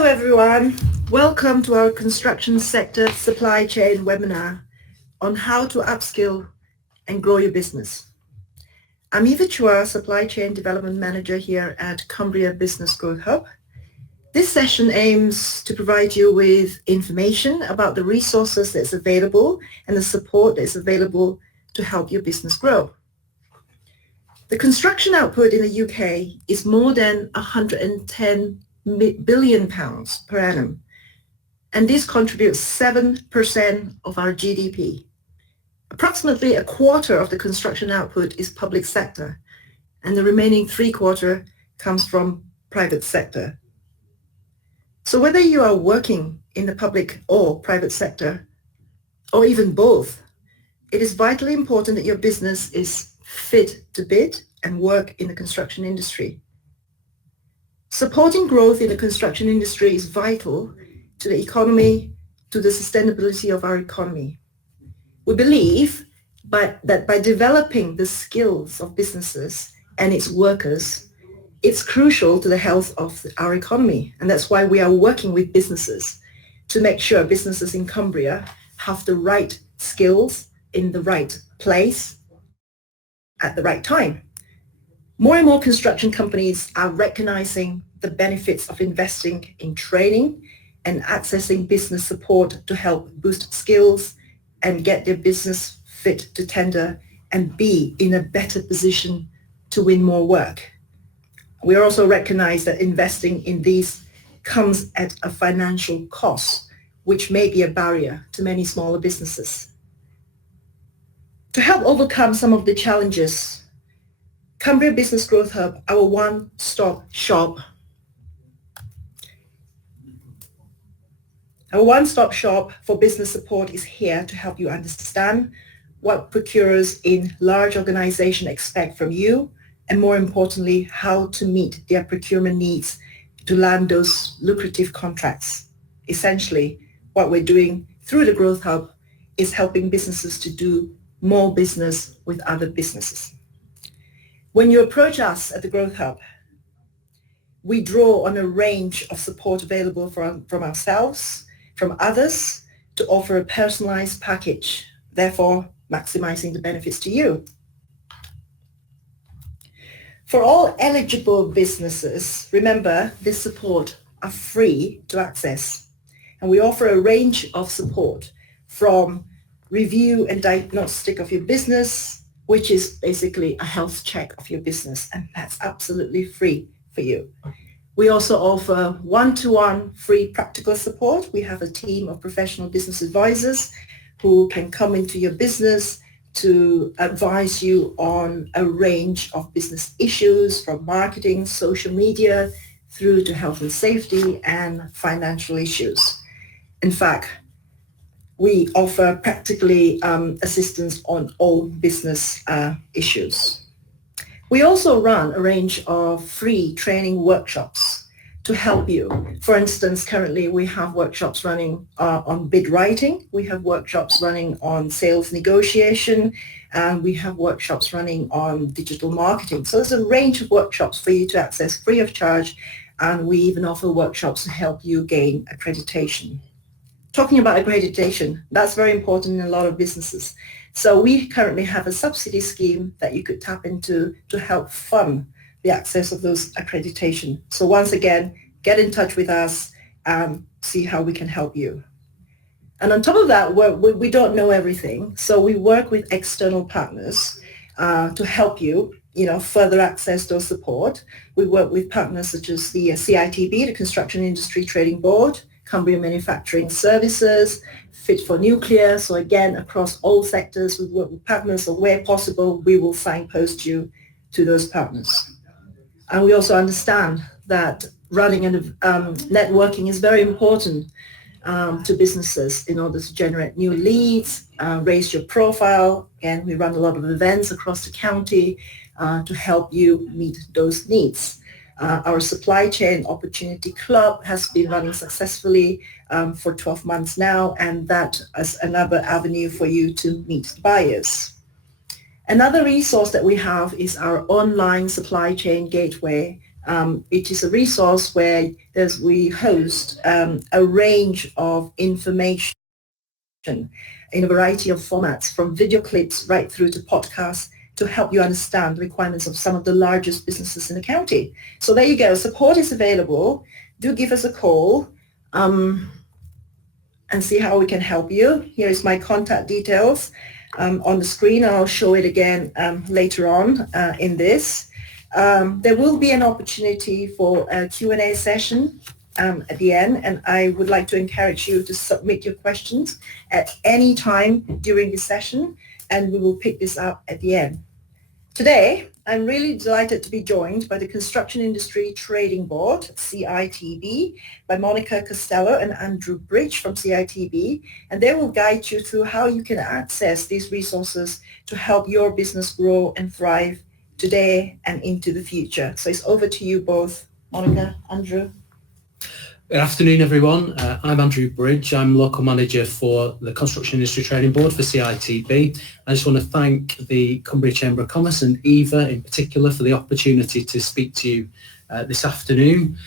Hello everyone, welcome to our construction sector supply chain webinar on how to upskill and grow your business. I'm Eva Chua, Supply Chain Development Manager here at Cumbria Business Growth Hub. This session aims to provide you with information about the resources that's available and the support that's available to help your business grow. The construction output in the UK is more than 110 billion pounds per annum, and this contributes 7% of our GDP. Approximately a quarter of the construction output is public sector, and the remaining three-quarter comes from private sector. So whether you are working in the public or private sector, or even both, it is vitally important that your business is fit to bid and work in the construction industry. Supporting growth in the construction industry is vital to the economy, to the sustainability of our economy. We believe that by developing the skills of businesses and its workers, it's crucial to the health of our economy. And that's why we are working with businesses to make sure businesses in Cumbria have the right skills in the right place at the right time. More and more construction companies are recognizing the benefits of investing in training and accessing business support to help boost skills and get their business fit to tender and be in a better position to win more work. We also recognize that investing in these comes at a financial cost, which may be a barrier to many smaller businesses. To help overcome some of the challenges, Cumbria Business Growth Hub, our one-stop shop. Our one-stop shop for business support is here to help you understand what procurers in large organizations expect from you, and more importantly, how to meet their procurement needs to land those lucrative contracts. Essentially, what we're doing through the Growth Hub is helping businesses to do more business with other businesses. When you approach us at the Growth Hub, we draw on a range of support available from ourselves, from others, to offer a personalized package, therefore maximizing the benefits to you. For all eligible businesses, remember this support are free to access, and we offer a range of support from review and diagnostic of your business, which is basically a health check of your business, and that's absolutely free for you. We also offer one-to-one free practical support. We have a team of professional business advisors who can come into your business to advise you on a range of business issues, from marketing, social media, through to health and safety and financial issues. In fact, we offer practically assistance on all business issues. We also run a range of free training workshops to help you. For instance, currently we have workshops running on bid writing, we have workshops running on sales negotiation, and we have workshops running on digital marketing. So there's a range of workshops for you to access free of charge, and we even offer workshops to help you gain accreditation. Talking about accreditation, that's very important in a lot of businesses. So we currently have a subsidy scheme that you could tap into to help fund the access of those accreditation. So once again, get in touch with us and see how we can help you. And on top of that, we don't know everything. So we work with external partners to help you, further access those support. We work with partners such as the CITB, the Construction Industry Trading Board, Cumbria Manufacturing Services, Fit for Nuclear. So again, across all sectors, we work with partners, so where possible, we will signpost you to those partners. And we also understand that running and networking is very important to businesses in order to generate new leads, raise your profile. And we run a lot of events across the county to help you meet those needs. Our Supply Chain Opportunity Club has been running successfully for 12 months now, and that is another avenue for you to meet buyers. Another resource that we have is our online supply chain gateway It is a resource where we host a range of information in a variety of formats, from video clips right through to podcasts, to help you understand the requirements of some of the largest businesses in the county. So there you go. Support is available. Do give us a call and see how we can help you. Here is my contact details on the screen, and I'll show it again later on in this. There will be an opportunity for a Q&A session at the end, and I would like to encourage you to submit your questions at any time during the session, and we will pick this up at the end. Today, I'm really delighted to be joined by the Construction Industry Trading Board, CITB, by Monica Costello and Andrew Bridge from CITB, and they will guide you through how you can access these resources to help your business grow and thrive today and into the future. So it's over to you both, Monica, Andrew. Good afternoon, everyone. I'm Andrew Bridge. I'm local manager for the Construction Industry Trading Board for CITB. I just want to thank the Cumbria Chamber of Commerce and Eva in particular for the opportunity to speak to you this afternoon.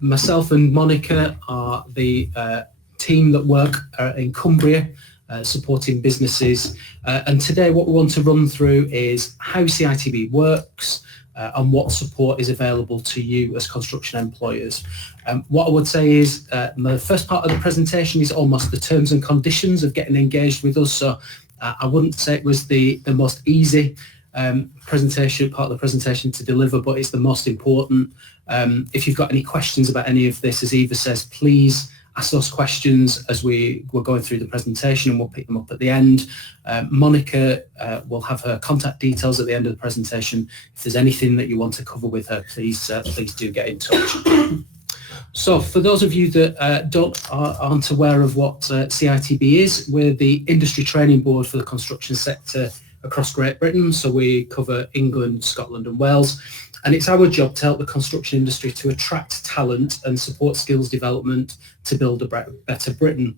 Myself and Monica are the team that work in Cumbria supporting businesses. And today what we want to run through is how CITB works, and what support is available to you as construction employers. What I would say is the first part of the presentation is almost the terms and conditions of getting engaged with us. So I wouldn't say it was the most easy part of the presentation to deliver, but it's the most important. If you've got any questions about any of this, as Eva says, please ask those questions as we're going through the presentation, and we'll pick them up at the end. Monica will have her contact details at the end of the presentation. If there's anything that you want to cover with her, please do get in touch. So for those of you that aren't aware of what CITB is, we're the industry training board for the construction sector across Great Britain. So we cover England, Scotland and Wales. And it's our job to help the construction industry to attract talent and support skills development to build a better Britain.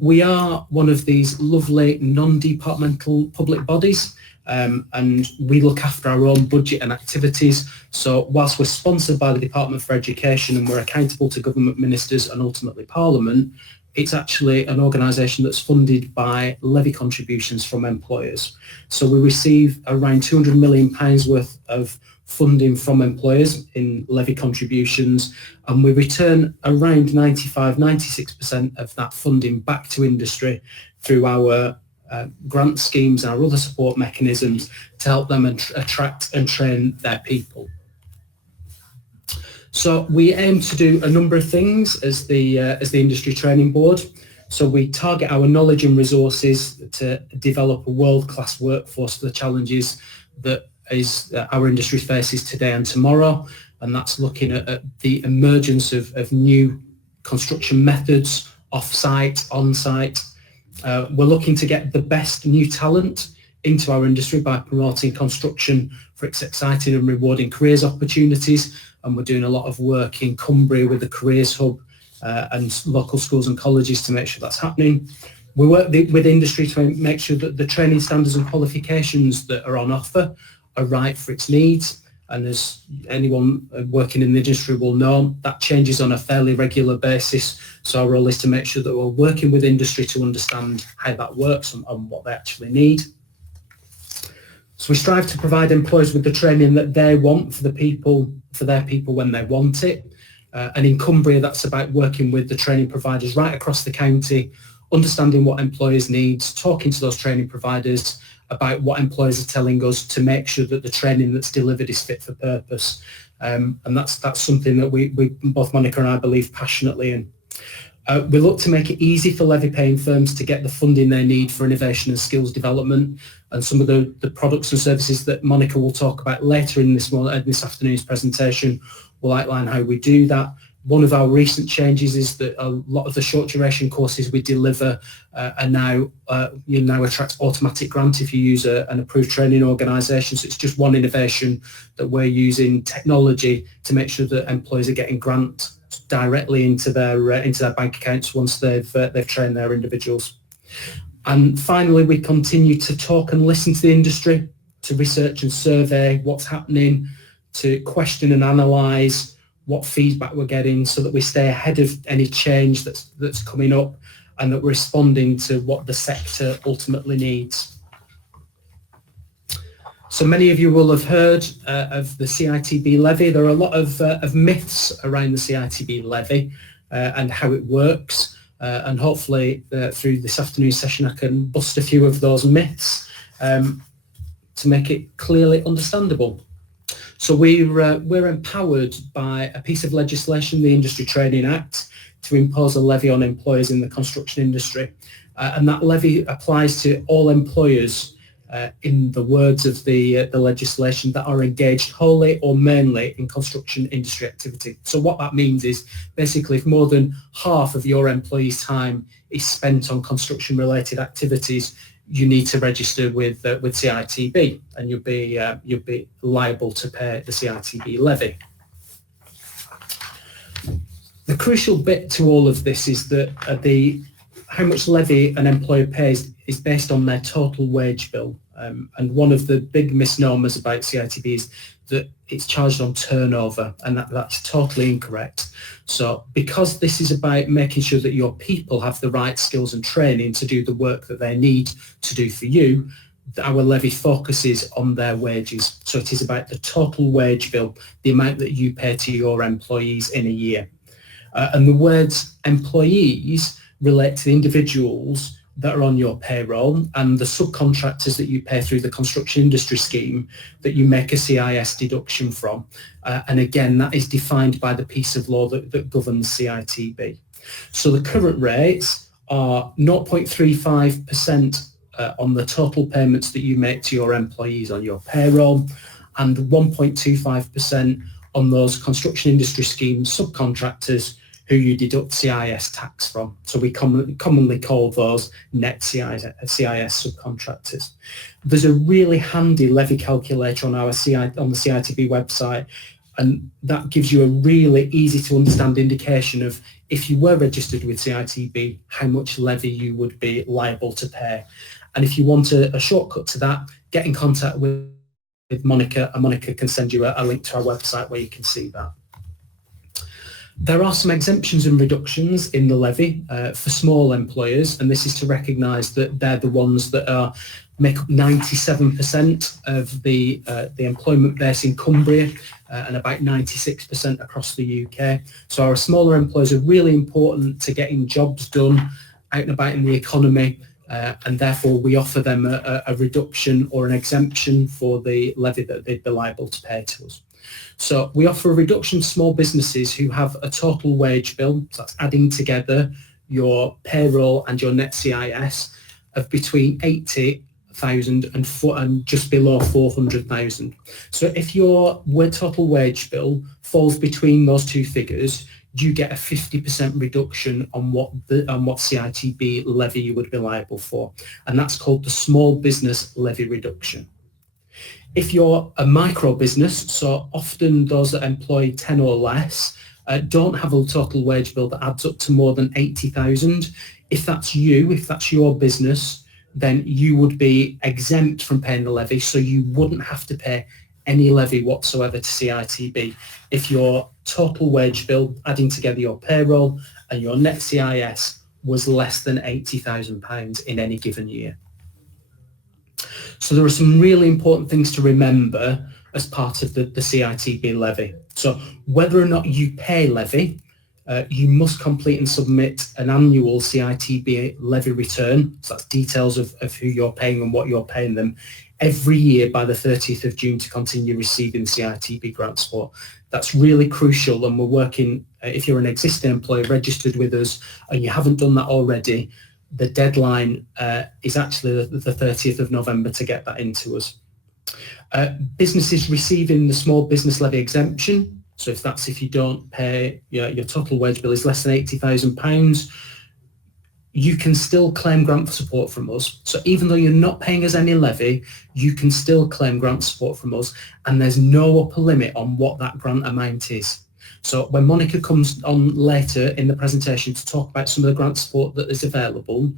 We are one of these lovely non-departmental public bodies, and we look after our own budget and activities. So whilst we're sponsored by the Department for Education and we're accountable to government ministers and ultimately Parliament, it's actually an organisation that's funded by levy contributions from employers. So we receive around £200 million worth of funding from employers in levy contributions, and we return around 96% of that funding back to industry through our grant schemes and our other support mechanisms to help them attract and train their people. So we aim to do a number of things as the industry training board. So we target our knowledge and resources to develop a world-class workforce for the challenges that our industry faces today and tomorrow, and that's looking at the emergence of new construction methods, off-site, on-site. We're looking to get the best new talent into our industry by promoting construction for its exciting and rewarding careers opportunities, and we're doing a lot of work in Cumbria with the Careers Hub and local schools and colleges to make sure that's happening. We work with industry to make sure that the training standards and qualifications that are on offer are right for its needs, and as anyone working in the industry will know, that changes on a fairly regular basis. So our role is to make sure that we're working with industry to understand how that works and what they actually need. So we strive to provide employers with the training that they want for their people when they want it. And in Cumbria, that's about working with the training providers right across the county, understanding what employers need, talking to those training providers about what employers are telling us to make sure that the training that's delivered is fit for purpose. And that's something that we both Monica and I believe passionately in. We look to make it easy for levy paying firms to get the funding they need for innovation and skills development, and some of the products and services that Monica will talk about later in this afternoon's presentation will outline how we do that. One of our recent changes is that a lot of the short duration courses we deliver are now attract automatic grant if you use an approved training organisation. So it's just one innovation that we're using technology to make sure that employers are getting grant directly into their bank accounts once they've trained their individuals. And finally, we continue to talk and listen to the industry, to research and survey what's happening, to question and analyse what feedback we're getting so that we stay ahead of any change that's coming up and that we're responding to what the sector ultimately needs. So many of you will have heard of the CITB levy. There are a lot of myths around the CITB levy and how it works. And hopefully through this afternoon's session I can bust a few of those myths to make it clearly understandable. So we're empowered by a piece of legislation, the Industry Training Act, to impose a levy on employers in the construction industry. And that levy applies to all employers in the words of the legislation that are engaged wholly or mainly in construction industry activity. So what that means is basically if more than half of your employees' time is spent on construction related activities, you need to register with CITB and you'll be liable to pay the CITB levy. The crucial bit to all of this is that how much levy an employer pays is based on their total wage bill. And one of the big misnomers about CITB is that it's charged on turnover, and that's totally incorrect. So because this is about making sure that your people have the right skills and training to do the work that they need to do for you, our levy focuses on their wages. So it is about the total wage bill, the amount that you pay to your employees in a year. And the words employees relate to the individuals that are on your payroll and the subcontractors that you pay through the construction industry scheme that you make a CIS deduction from. And again, that is defined by the piece of law that governs CITB. So the current rates are 0.35% on the total payments that you make to your employees on your payroll and 1.25% on those construction industry scheme subcontractors who you deduct CIS tax from. So we commonly call those net CIS subcontractors. There's a really handy levy calculator on the CITB website, and that gives you a really easy to understand indication of if you were registered with CITB, how much levy you would be liable to pay. And if you want a shortcut to that, get in contact with Monica, and Monica can send you a link to our website where you can see that. There are some exemptions and reductions in the levy for small employers, and this is to recognise that they're the ones that make up 97% of the employment base in Cumbria and about 96% across the UK. So our smaller employers are really important to getting jobs done out and about in the economy, and therefore we offer them a reduction or an exemption for the levy that they'd be liable to pay to us. So we offer a reduction to small businesses who have a total wage bill, so that's adding together your payroll and your net CIS, of between 80,000 and just below 400,000. So if your total wage bill falls between those two figures, you get a 50% reduction on what CITB levy you would be liable for, and that's called the small business levy reduction. If you're a micro business, so often those that employ 10 or less don't have a total wage bill that adds up to more than 80,000. If that's you, if that's your business, then you would be exempt from paying the levy, so you wouldn't have to pay any levy whatsoever to CITB if your total wage bill, adding together your payroll and your net CIS, was less than £80,000 in any given year. So there are some really important things to remember as part of the CITB levy. So whether or not you pay levy, you must complete and submit an annual CITB levy return. So that's details of who you're paying and what you're paying them every year by the 30th of June to continue receiving CITB grant support. That's really crucial, and we're working, if you're an existing employer registered with us and you haven't done that already, the deadline is actually the 30th of November to get that into us. Businesses receiving the small business levy exemption, so if you don't pay, your total wage bill is less than £80,000, you can still claim grant support from us. So even though you're not paying us any levy, you can still claim grant support from us, and there's no upper limit on what that grant amount is. So when Monica comes on later in the presentation to talk about some of the grant support that is available,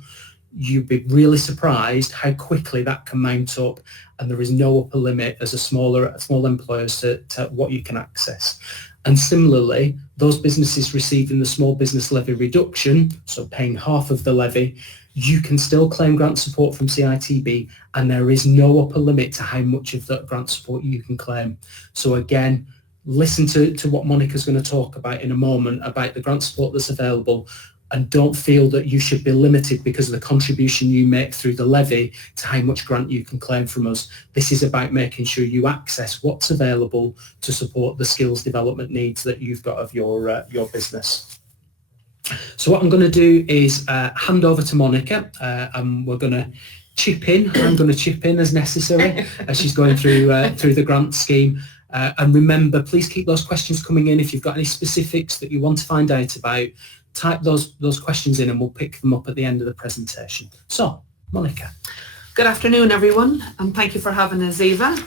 you'd be really surprised how quickly that can mount up, and there is no upper limit as a small employers to what you can access. And similarly, those businesses receiving the small business levy reduction, so paying half of the levy, you can still claim grant support from CITB, and there is no upper limit to how much of that grant support you can claim. So again, listen to what Monica's going to talk about in a moment about the grant support that's available, and don't feel that you should be limited because of the contribution you make through the levy to how much grant you can claim from us. This is about making sure you access what's available to support the skills development needs that you've got of your business. So what I'm going to do is hand over to Monica, and we're going to chip in. I'm going to chip in as necessary as she's going through the grant scheme. And remember, please keep those questions coming in. If you've got any specifics that you want to find out about, type those questions in and we'll pick them up at the end of the presentation. So, Monica. Good afternoon, everyone, and thank you for having us, Ziva.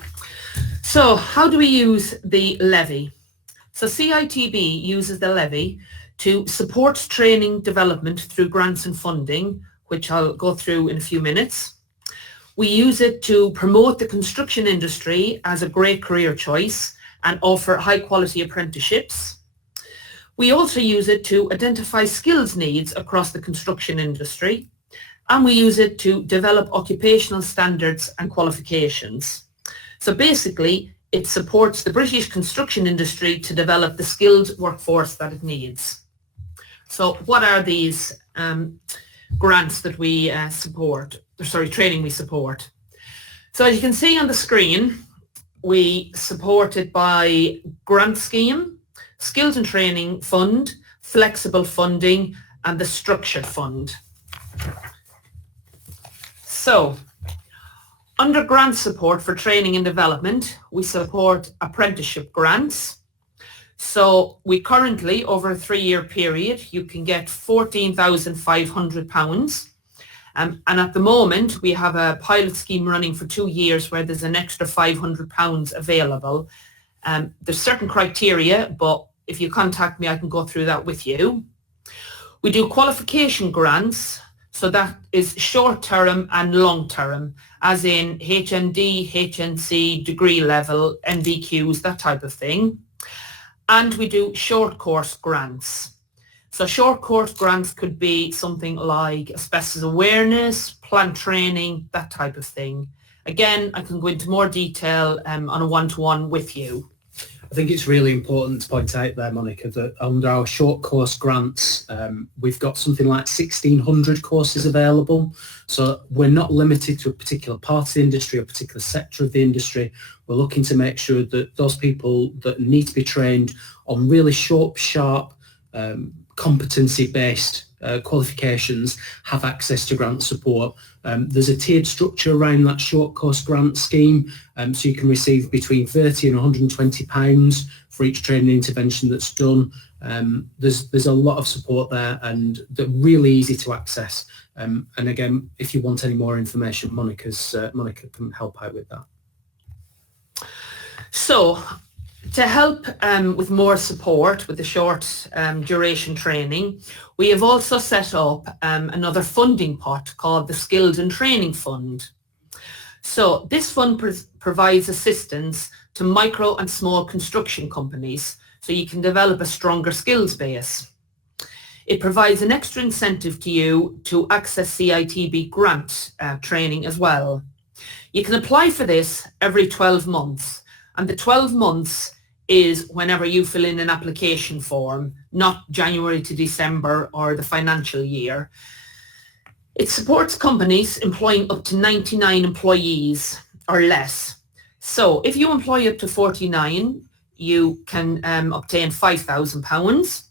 So, how do we use the levy? So, CITB uses the levy to support training development through grants and funding, which I'll go through in a few minutes. We use it to promote the construction industry as a great career choice and offer high quality apprenticeships. We also use it to identify skills needs across the construction industry, and we use it to develop occupational standards and qualifications. So basically, it supports the British construction industry to develop the skilled workforce that it needs. So what are these grants that we training we support? So as you can see on the screen, we support it by grant scheme, Skills and Training Fund, Flexible Funding, and the Structured Fund. So, under grant support for training and development, we support apprenticeship grants. So, we currently, over a 3-year period, you can get £14,500. And at the moment, we have a pilot scheme running for 2 years where there's an extra £500 available. There's certain criteria, but if you contact me, I can go through that with you. We do qualification grants, so that is short-term and long-term, as in HND, HNC, degree level, NVQs, that type of thing. And we do short course grants. So short course grants could be something like asbestos awareness, plant training, that type of thing. Again, I can go into more detail on a one-to-one with you. I think it's really important to point out there, Monica, that under our short course grants, we've got something like 1,600 courses available. So we're not limited to a particular part of the industry or a particular sector of the industry. We're looking to make sure that those people that need to be trained on really short, sharp, competency-based qualifications have access to grant support. There's a tiered structure around that short course grant scheme, so you can receive between £30 and £120 for each training intervention that's done. There's a lot of support there, and they're really easy to access. And again, if you want any more information, Monica can help out with that. So, to help with more support with the short duration training, we have also set up another funding pot called the Skills and Training Fund. So this fund provides assistance to micro and small construction companies so you can develop a stronger skills base. It provides an extra incentive to you to access CITB grant training as well. You can apply for this every 12 months, and the 12 months is whenever you fill in an application form, not January to December or the financial year. It supports companies employing up to 99 employees or less. So if you employ up to 49, you can obtain £5,000.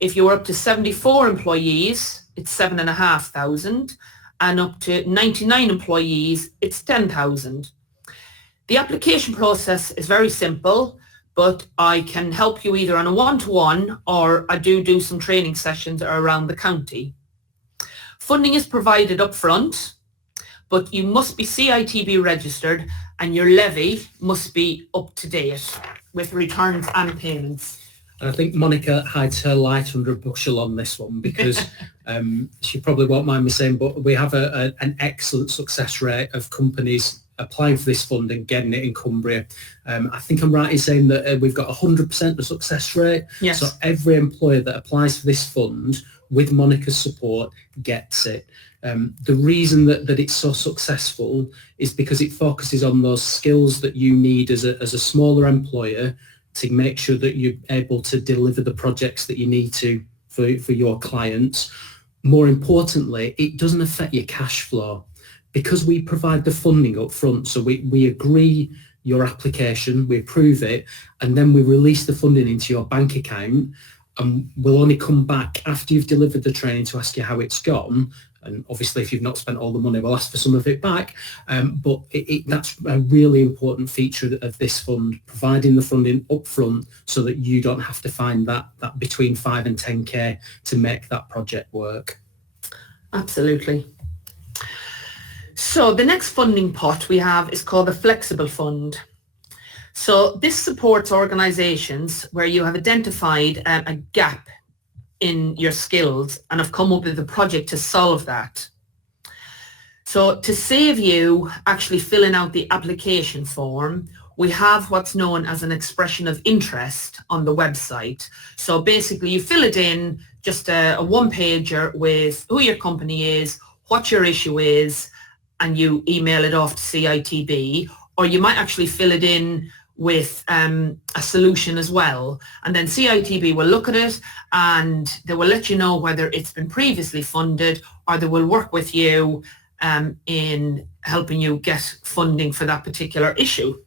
If you're up to 74 employees, it's £7,500, and up to 99 employees, it's £10,000. The application process is very simple, but I can help you either on a one-to-one, or I do some training sessions around the county. Funding is provided up front, but you must be CITB registered and your levy must be up to date with returns and payments. And I think Monica hides her light under a bushel on this one because she probably won't mind me saying, but we have an excellent success rate of companies applying for this fund and getting it in Cumbria. I think I'm right in saying that we've got 100% the success rate. Yes. So every employer that applies for this fund with Monica's support gets it. The reason that it's so successful is because it focuses on those skills that you need as a smaller employer to make sure that you're able to deliver the projects that you need to for your clients. More importantly, it doesn't affect your cash flow because we provide the funding up front. So we agree your application, we approve it, and then we release the funding into your bank account, and we'll only come back after you've delivered the training to ask you how it's gone. And obviously, if you've not spent all the money, we'll ask for some of it back. But that's a really important feature of this fund, providing the funding up front so that you don't have to find that between 5 and 10K to make that project work. Absolutely. So the next funding pot we have is called the Flexible Fund. So this supports organisations where you have identified a gap in your skills and have come up with a project to solve that. So to save you actually filling out the application form, we have what's known as an expression of interest on the website. So basically you fill it in, just a one-pager with who your company is, what your issue is, and you email it off to CITB, or you might actually fill it in with a solution as well. And then CITB will look at it and they will let you know whether it's been previously funded, or they will work with you in helping you get funding for that particular issue.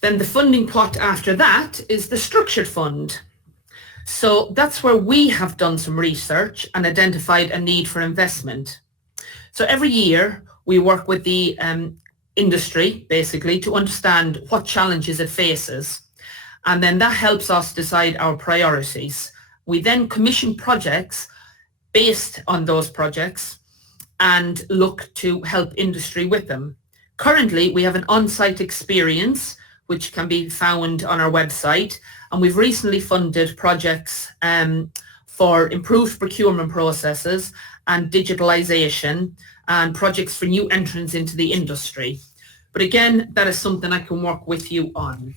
Then the funding pot after that is the structured fund. So that's where we have done some research and identified a need for investment. So every year we work with the industry basically to understand what challenges it faces, and then that helps us decide our priorities. We then commission projects based on those projects and look to help industry with them. Currently we have an on-site experience which can be found on our website, and we've recently funded projects for improved procurement processes and digitalization, and projects for new entrants into the industry. But again, that is something I can work with you on.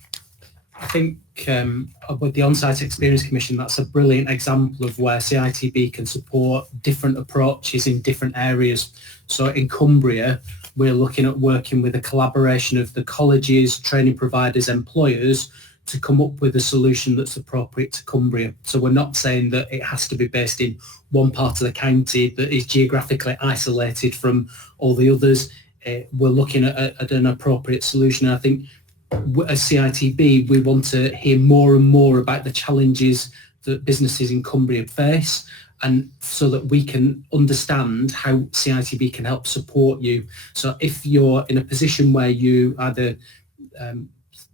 I think with the On-Site Experience Commission, that's a brilliant example of where CITB can support different approaches in different areas. So in Cumbria, we're looking at working with a collaboration of the colleges, training providers, employers to come up with a solution that's appropriate to Cumbria. So we're not saying that it has to be based in one part of the county that is geographically isolated from all the others. We're looking at an appropriate solution. I think as CITB, we want to hear more and more about the challenges that businesses in Cumbria face, and so that we can understand how CITB can help support you. So if you're in a position where you either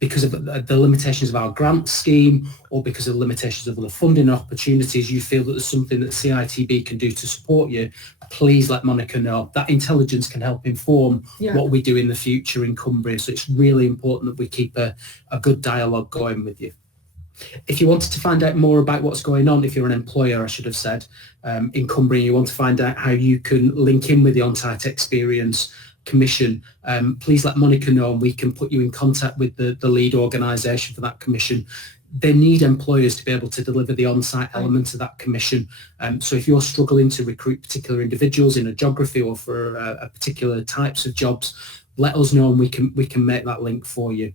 because of the limitations of our grant scheme or because of the limitations of other funding opportunities, you feel that there's something that CITB can do to support you, please let Monica know. That intelligence can help inform what we do in the future in Cumbria. So it's really important that we keep a good dialogue going with you. If you wanted to find out more about what's going on, if you're an employer, I should have said, in Cumbria, you want to find out how you can link in with the On-Site Experience Commission, please let Monica know and we can put you in contact with the lead organisation for that commission. They need employers to be able to deliver the on-site element of that commission. So if you're struggling to recruit particular individuals in a geography or for a particular types of jobs, let us know and we can make that link for you.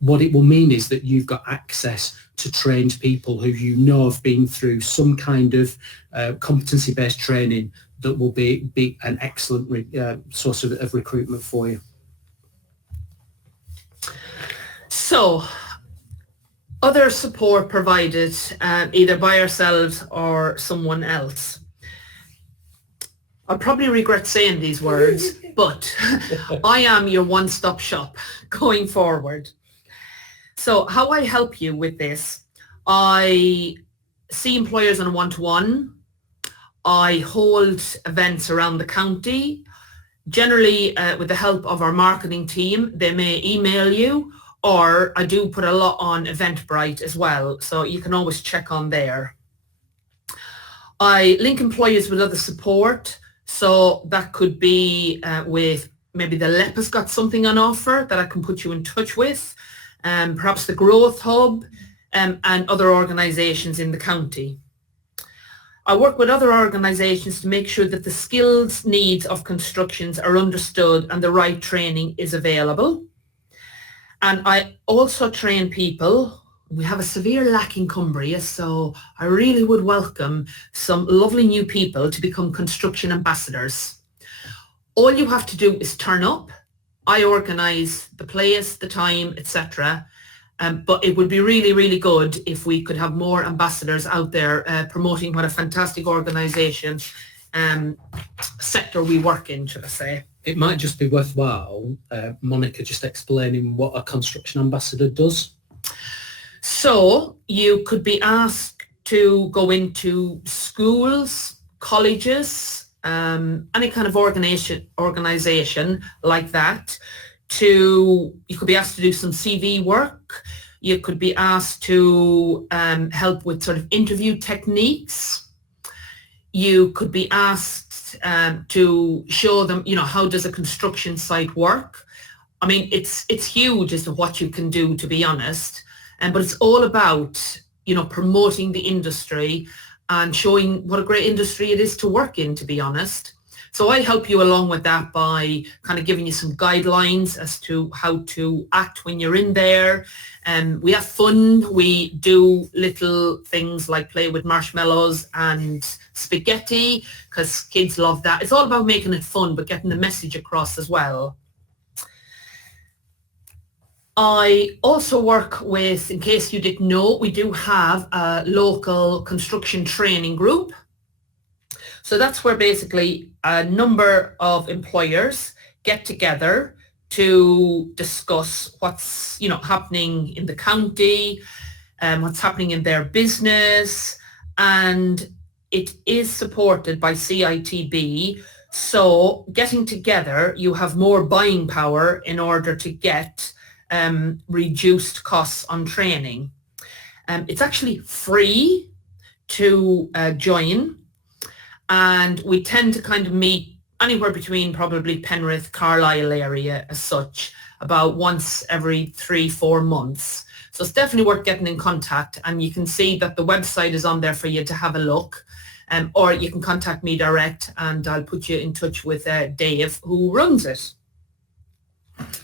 What it will mean is that you've got access to trained people who you know have been through some kind of competency-based training that will be an excellent source of recruitment for you. So, other support provided either by ourselves or someone else. I'll probably regret saying these words, but I am your one-stop shop going forward. So how I help you with this, I see employers on a one-to-one. I hold events around the county. Generally, with the help of our marketing team, they may email you or I do put a lot on Eventbrite as well, so you can always check on there. I link employers with other support, so that could be with maybe the LEP has got something on offer that I can put you in touch with, perhaps the Growth Hub, and other organisations in the county. I work with other organisations to make sure that the skills needs of constructions are understood and the right training is available. And I also train people. We have a severe lack in Cumbria, so I really would welcome some lovely new people to become construction ambassadors. All you have to do is turn up. I organise the place, the time, etc. But it would be really, really good if we could have more ambassadors out there promoting what a fantastic organisation sector we work in, should I say. It might just be worthwhile, Monica, just explaining what a construction ambassador does. So you could be asked to go into schools, colleges, any kind of organisation like that. You could be asked to do some CV work. You could be asked to help with sort of interview techniques. You could be asked to show them, how does a construction site work? I mean, it's huge as to what you can do, to be honest. But it's all about, promoting the industry and showing what a great industry it is to work in, to be honest. So I help you along with that by kind of giving you some guidelines as to how to act when you're in there. We have fun. We do little things like play with marshmallows and spaghetti because kids love that. It's all about making it fun, but getting the message across as well. I also work with, in case you didn't know, we do have a local construction training group. So that's where basically a number of employers get together to discuss what's, happening in the county, what's happening in their business, and it is supported by CITB. So getting together, you have more buying power in order to get reduced costs on training. It's actually free to join, and we tend to kind of meet anywhere between probably Penrith, Carlisle area as such, about once every 3-4 months. So it's definitely worth getting in contact, and you can see that the website is on there for you to have a look, or you can contact me direct and I'll put you in touch with Dave, who runs it.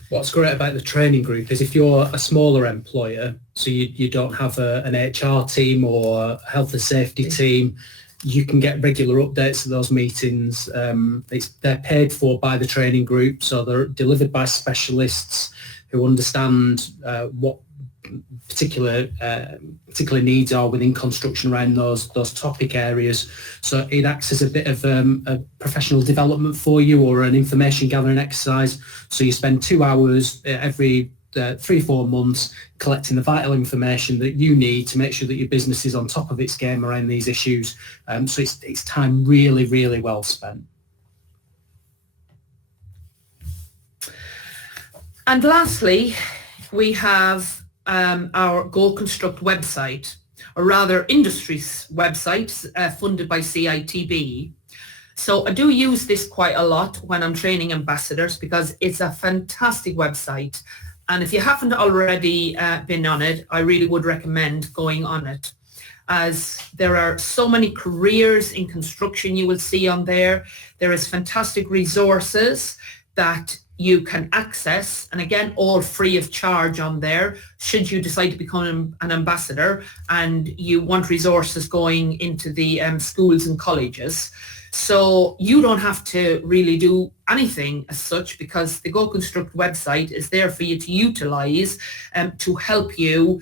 What's great about the training group is if you're a smaller employer, so you don't have an HR team or a health and safety team, you can get regular updates of those meetings. They're paid for by the training group, so they're delivered by specialists who understand what particular needs are within construction around those topic areas. So it acts as a bit of a professional development for you, or an information gathering exercise. So you spend 2 hours every 3-4 months collecting the vital information that you need to make sure that your business is on top of its game around these issues. So it's time really, really well spent. And lastly, we have our Go Construct website, or rather industry's website, funded by CITB. So I do use this quite a lot when I'm training ambassadors because it's a fantastic website. And if you haven't already been on it, I really would recommend going on it, as there are so many careers in construction you will see on there. There is fantastic resources that you can access, and again, all free of charge on there, should you decide to become an ambassador and you want resources going into the schools and colleges. So you don't have to really do anything as such, because the Go Construct website is there for you to utilise to help you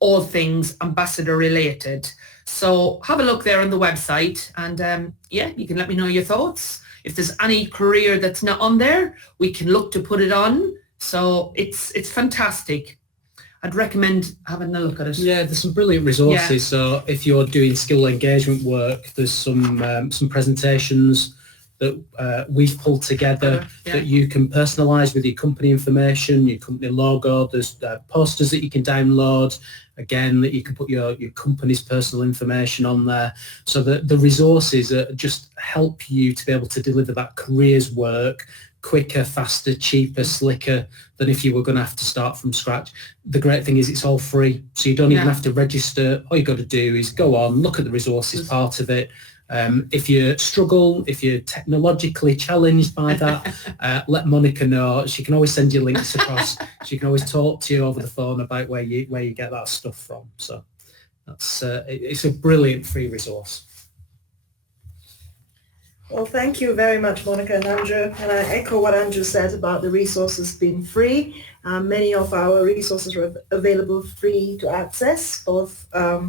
all things ambassador related. So have a look there on the website, and you can let me know your thoughts. If there's any career that's not on there, we can look to put it on. So it's fantastic. I'd recommend having a look at it. Yeah, there's some brilliant resources. Yeah. So if you're doing skill engagement work, there's some presentations that we've pulled together that you can personalise with your company information, your company logo. There's posters that you can download, again, that you can put your company's personal information on there. So that the resources just help you to be able to deliver that careers work quicker, faster, cheaper, slicker than if you were going to have to start from scratch. The great thing is it's all free, so you don't even have to register. All you got to do is go on, look at the resources part of it. If you struggle, if you're technologically challenged by that, let Monica know. She can always send you links across. She can always talk to you over the phone about where you get that stuff from. So that's it's a brilliant free resource. Well, thank you very much, Monica and Andrew. And I echo what Andrew said about the resources being free. Many of our resources are available free to access, both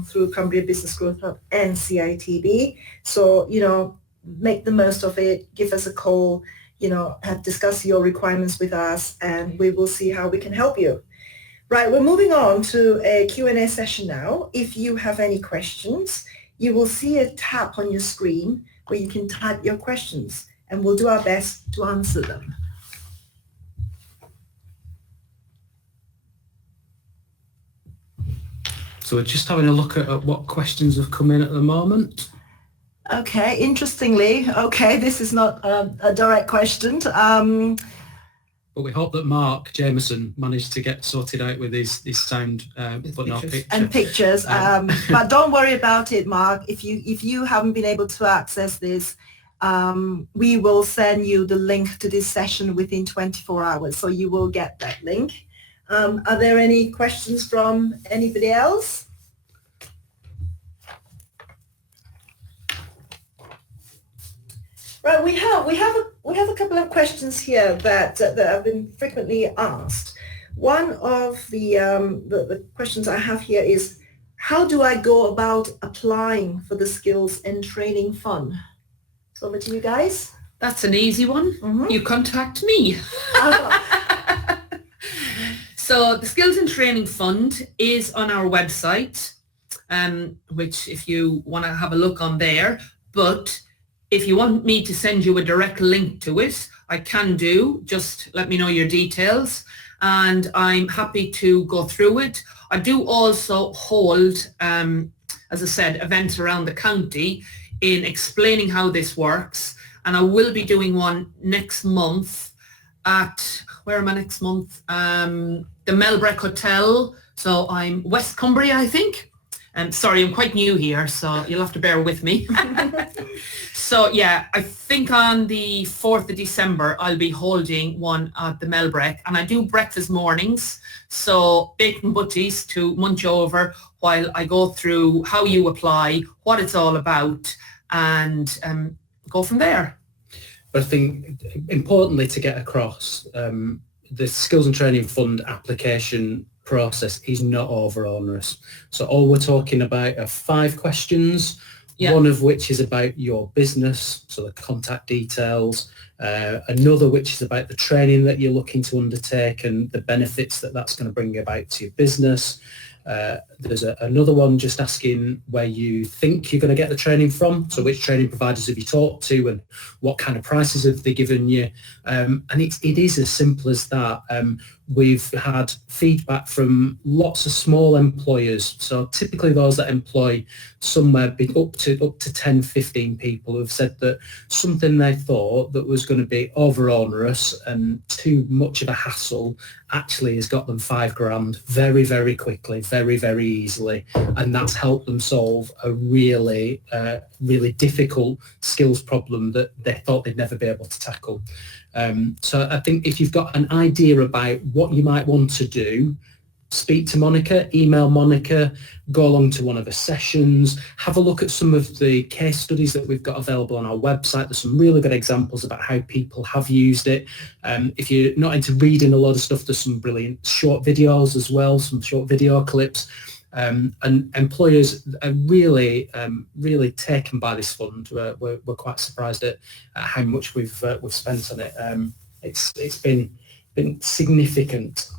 through Cumbria Business Growth Hub and CITB. So, make the most of it. Give us a call, discuss your requirements with us, and we will see how we can help you. Right, we're moving on to a Q&A session now. If you have any questions, you will see a tab on your screen where you can type your questions, and we'll do our best to answer them. So we're just having a look at what questions have come in at the moment. Okay, interestingly, this is not a direct question. But we hope that Mark Jameson managed to get sorted out with his sound, but no picture. And pictures. But don't worry about it, Mark. If you haven't been able to access this, we will send you the link to this session within 24 hours. So you will get that link. Are there any questions from anybody else? Right, we have a couple of questions here that have been frequently asked. One of the questions I have here is, how do I go about applying for the Skills and Training Fund? So over to you guys. That's an easy one. Mm-hmm. You contact me. So the Skills and Training Fund is on our website, which if you want to have a look on there, but if you want me to send you a direct link to it, I can do. Just let me know your details and I'm happy to go through it. I do also hold, as I said, events around the county in explaining how this works. And I will be doing one next month at, where am I next month? The Melbreck Hotel. So I'm West Cumbria, I think. Sorry, I'm quite new here, so you'll have to bear with me. So yeah, I think on the 4th of December, I'll be holding one at the Melbreck, and I do breakfast mornings. So bacon butties to munch over while I go through how you apply, what it's all about, and go from there. But I think importantly to get across, the Skills and Training Fund application process is not over onerous. So all we're talking about are 5 questions, one of which is about your business, so the contact details, another which is about the training that you're looking to undertake and the benefits that that's going to bring about to your business. There's another one just asking where you think you're going to get the training from, so which training providers have you talked to and what kind of prices have they given you, and it is as simple as that. We've had feedback from lots of small employers, so typically those that employ somewhere up to 10, 15 people, who have said that something they thought that was going to be over onerous and too much of a hassle actually has got them $5,000 very, very quickly, very, very easily, and that's helped them solve a really, really difficult skills problem that they thought they'd never be able to tackle. So I think if you've got an idea about what you might want to do, speak to Monica, email Monica, go along to one of the sessions, have a look at some of the case studies that we've got available on our website. There's some really good examples about how people have used it. If you're not into reading a lot of stuff, there's some brilliant short videos as well, some short video clips. And employers are really, really taken by this fund. We're quite surprised at how much we've spent on it. It's been significant.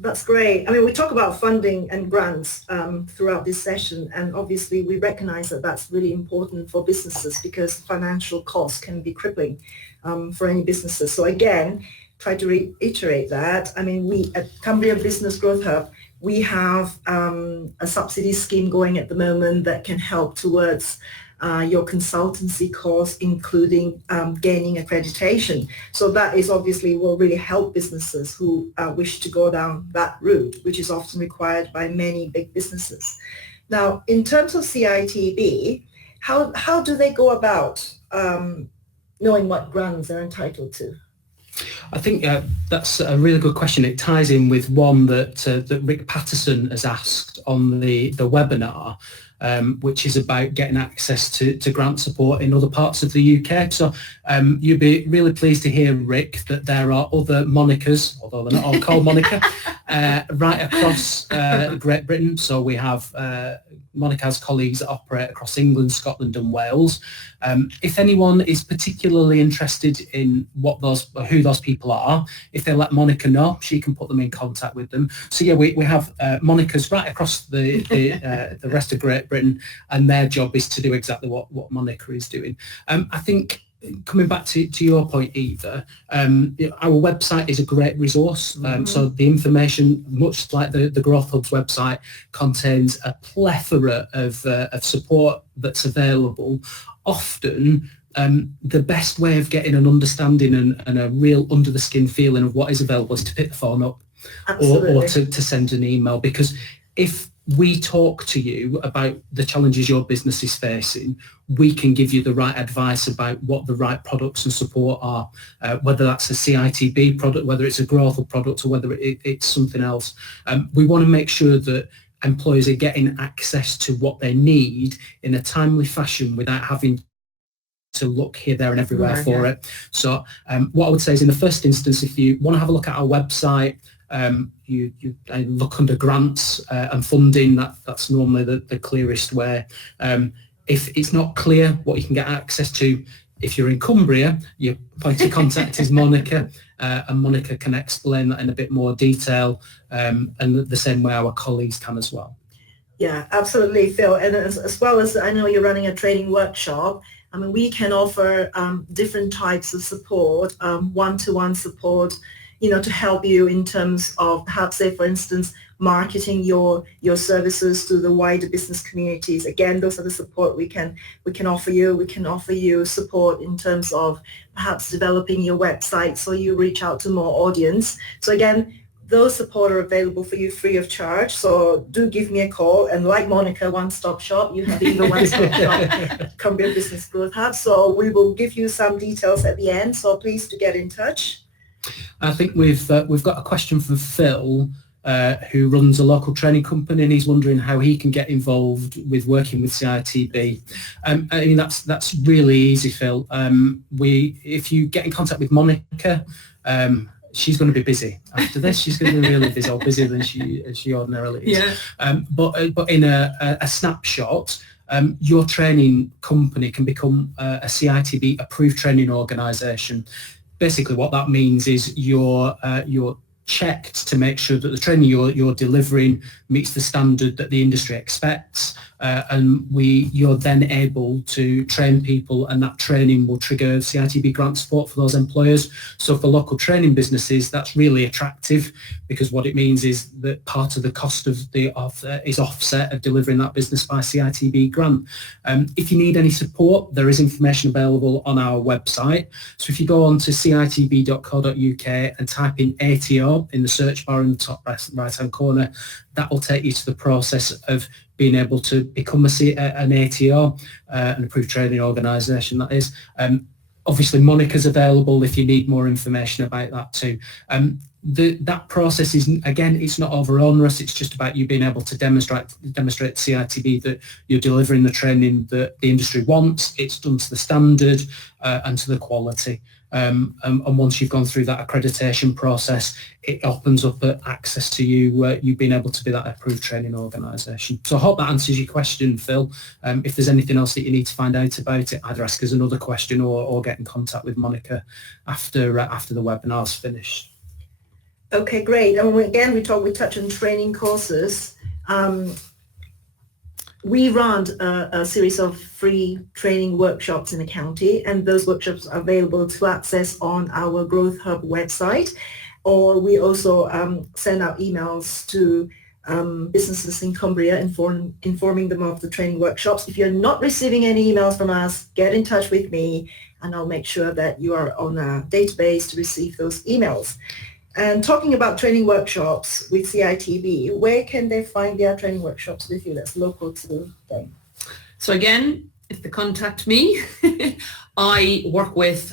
That's great. I mean, we talk about funding and grants throughout this session, and obviously we recognize that that's really important for businesses because financial costs can be crippling for any businesses. So again, try to reiterate that. I mean, we at Cumbria Business Growth Hub, we have a subsidy scheme going at the moment that can help towards your consultancy course, including gaining accreditation. So that is obviously will really help businesses who wish to go down that route, which is often required by many big businesses. Now, in terms of CITB, how do they go about knowing what grants they're entitled to? I think that's a really good question. It ties in with one that Rick Patterson has asked on the webinar, which is about getting access to grant support in other parts of the UK. So you'd be really pleased to hear, Rick, that there are other monikers, although they're not all called Monica, right across Great Britain. So we have Monica's colleagues that operate across England, Scotland and Wales. If anyone is particularly interested in who those people are, if they let Monica know, she can put them in contact with them. So yeah, we have Monicas right across the rest of Great Britain, and their job is to do exactly what Monica is doing. I think coming back to your point, Eva, our website is a great resource. So the information, much like the Growth Hub's website, contains a plethora of support that's available. Often, the best way of getting an understanding and a real under-the-skin feeling of what is available is to pick the phone up or to send an email, because if we talk to you about the challenges your business is facing, we can give you the right advice about what the right products and support are, whether that's a CITB product, whether it's a Growth Hub product, or whether it's something else. We want to make sure that employers are getting access to what they need in a timely fashion without having to look here, there and everywhere for it. So what I would say is, in the first instance, if you want to have a look at our website, you look under grants and funding. That's normally the clearest way. If it's not clear what you can get access to, if you're in Cumbria, your point of contact is Monica, and Monica can explain that in a bit more detail, and the same way our colleagues can as well. Yeah, absolutely, Phil. And as well as, I know you're running a training workshop, I mean, we can offer different types of support, one-to-one support, to help you in terms of perhaps, say, for instance, marketing your services to the wider business communities. Again, those are the support we can offer you. We can offer you support in terms of perhaps developing your website so you reach out to more audience. So again, those support are available for you free of charge. So do give me a call. And like Monica, one-stop shop, you have even one-stop shop, Cumbria Business Growth Hub. So we will give you some details at the end. So please do get in touch. I think we've got a question from Phil, who runs a local training company, and he's wondering how he can get involved with working with CITB. I mean, that's really easy, Phil. If you get in contact with Monica, she's going to be busy after this. She's going to be really busy, or busier than she ordinarily is. Yeah. But in a snapshot, your training company can become a CITB approved training organisation. Basically, what that means is you're checked to make sure that the training you're delivering meets the standard that the industry expects, and you're then able to train people, and that training will trigger CITB grant support for those employers. So for local training businesses, that's really attractive, because what it means is that part of the cost is offset of delivering that business by CITB grant. If you need any support, there is information available on our website. So if you go on to citb.co.uk and type in ATO in the search bar in the top right hand corner, that will take you to the process of being able to become an ATO, an approved training organisation, that is. Obviously, Monica's available if you need more information about that too. That process is, again, it's not over onerous. It's just about you being able to demonstrate to CITB that you're delivering the training that the industry wants. It's done to the standard and to the quality. And once you've gone through that accreditation process, it opens up access to you being able to be that approved training organisation. So I hope that answers your question, Phil. If there's anything else that you need to find out about it, either ask us another question or get in contact with Monica after the webinar's finished. Okay, great. And again, we touch on training courses. We run a series of free training workshops in the county, and those workshops are available to access on our Growth Hub website, or we also send out emails to businesses in Cumbria informing them of the training workshops. If you're not receiving any emails from us, get in touch with me and I'll make sure that you are on a database to receive those emails. And talking about training workshops with CITB, where can they find their training workshops with you that's local to them? So again, if they contact me, I work with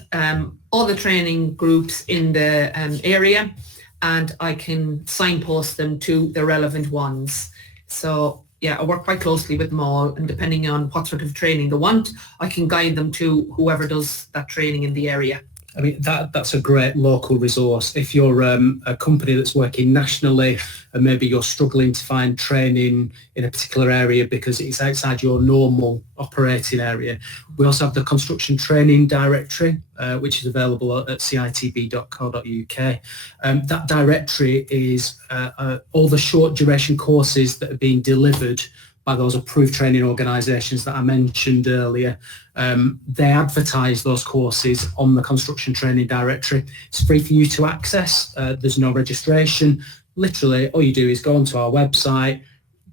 all the training groups in the area, and I can signpost them to the relevant ones. So yeah, I work quite closely with them all, and depending on what sort of training they want, I can guide them to whoever does that training in the area. I mean, that's a great local resource. If you're a company that's working nationally and maybe you're struggling to find training in a particular area because it's outside your normal operating area, we also have the Construction Training Directory, which is available at citb.co.uk. That directory is all the short duration courses that are being delivered by those approved training organisations that I mentioned earlier. They advertise those courses on the Construction Training Directory. It's free for you to access. There's no registration. Literally, all you do is go onto our website,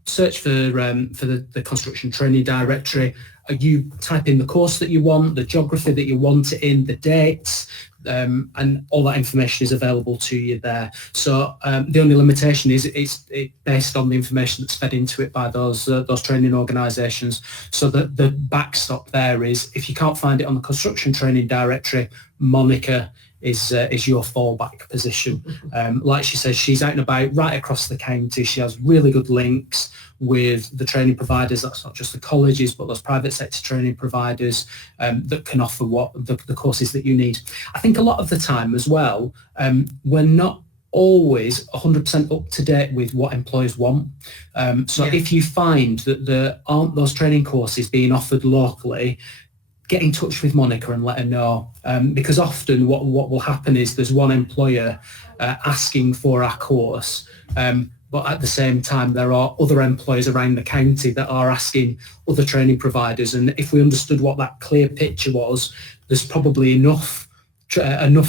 search for the Construction Training Directory. You type in the course that you want, the geography that you want it in, the dates, and all that information is available to you there. So the only limitation is it's based on the information that's fed into it by those training organisations. So the backstop there is, if you can't find it on the Construction Training Directory, Monica is your fallback position. Like she says, she's out and about right across the county. She has really good links with the training providers. That's not just the colleges, but those private sector training providers that can offer what the courses that you need. I think a lot of the time as well, we're not always 100% up to date with what employers want. If you find that there aren't those training courses being offered locally, get in touch with Monica and let her know, because often what will happen is there's one employer asking for our course, but at the same time there are other employers around the county that are asking other training providers, and if we understood what that clear picture was, there's probably enough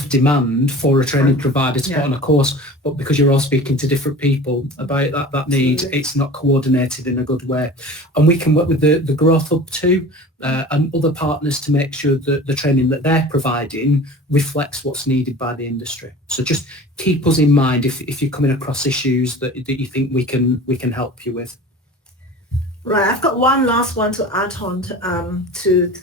demand for a training provider to put on a course, but because you're all speaking to different people about that need, it's not coordinated in a good way. And we can work with the Growth Hub too, and other partners to make sure that the training that they're providing reflects what's needed by the industry. So just keep us in mind if you're coming across issues that you think we can help you with. Right, I've got one last one to add on to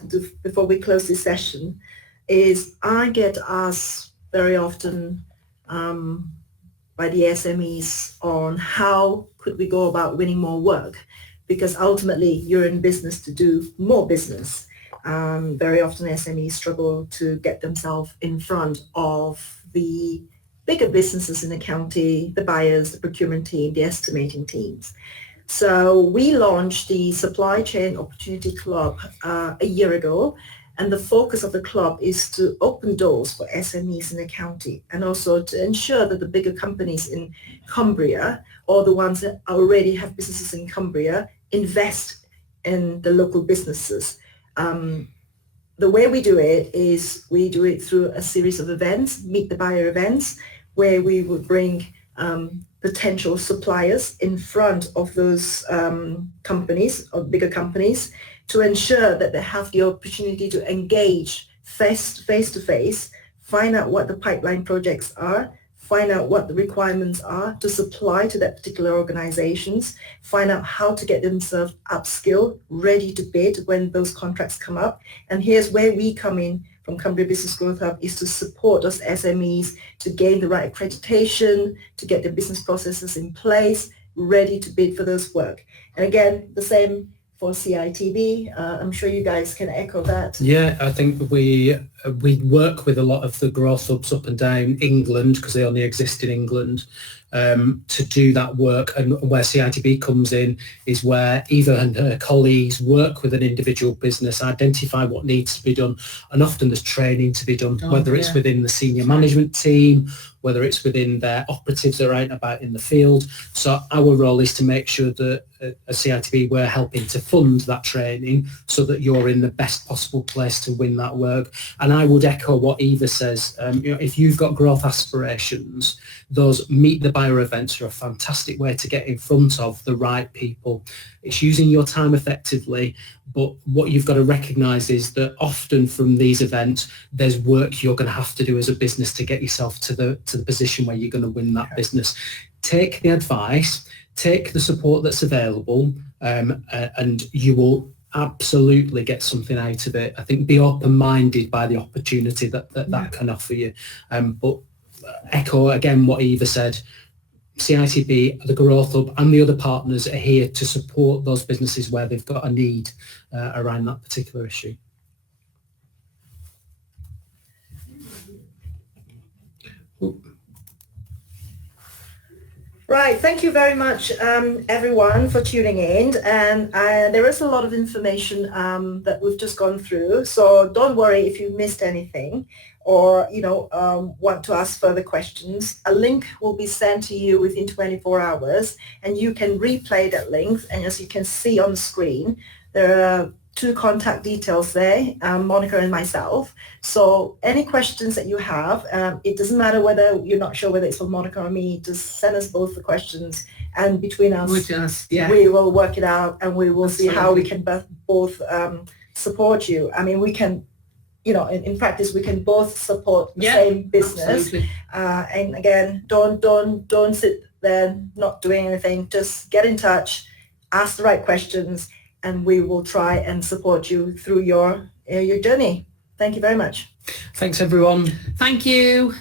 before we close this session. Is I get asked very often by the SMEs on how could we go about winning more work, because ultimately you're in business to do more business. Very often SMEs struggle to get themselves in front of the bigger businesses in the county, the buyers, the procurement team, the estimating teams. So we launched the Supply Chain Opportunity Club a year ago. And the focus of the club is to open doors for SMEs in the county, and also to ensure that the bigger companies in Cumbria, or the ones that already have businesses in Cumbria, invest in the local businesses. The way we do it is we do it through a series of events, meet the buyer events, where we would bring potential suppliers in front of those companies or bigger companies, to ensure that they have the opportunity to engage face to face, find out what the pipeline projects are, find out what the requirements are to supply to that particular organizations, find out how to get themselves upskilled, ready to bid when those contracts come up. And here's where we come in from Cumbria Business Growth Hub, is to support those SMEs to gain the right accreditation, to get their business processes in place, ready to bid for those work. And again, the same for CITB. I'm sure you guys can echo that. Yeah, I think we work with a lot of the growth hubs up and down England, because they only exist in England, to do that work. And where CITB comes in is where Eva and her colleagues work with an individual business, identify what needs to be done, and often there's training to be done, whether it's within the senior management team whether it's within their operatives that are out and about in the field. So our role is to make sure that a CITB, we're helping to fund that training so that you're in the best possible place to win that work. And I would echo what Eva says. If you've got growth aspirations, those Meet the Buyer events are a fantastic way to get in front of the right people. It's using your time effectively, but what you've got to recognise is that often from these events, there's work you're going to have to do as a business to get yourself to the position where you're going to win that business. Take the advice, take the support that's available, and you will absolutely get something out of it. I think be open-minded by the opportunity that can offer you. But echo again what Eva said. CITB, the Growth Hub and the other partners are here to support those businesses where they've got a need around that particular issue. Right, thank you very much everyone for tuning in, and there is a lot of information that we've just gone through, so don't worry if you missed anything or want to ask further questions. A link will be sent to you within 24 hours and you can replay that link, and as you can see on the screen there are 2 contact details there, Monica and myself. So any questions that you have, it doesn't matter whether you're not sure whether it's for Monica or me, just send us both the questions, and between us, we will work it out and we will see how we can both support you. I mean, we can, in practice, we can both support the same business. And again, don't sit there not doing anything. Just get in touch, ask the right questions, and we will try and support you through your journey. Thank you very much. Thanks, everyone. Thank you.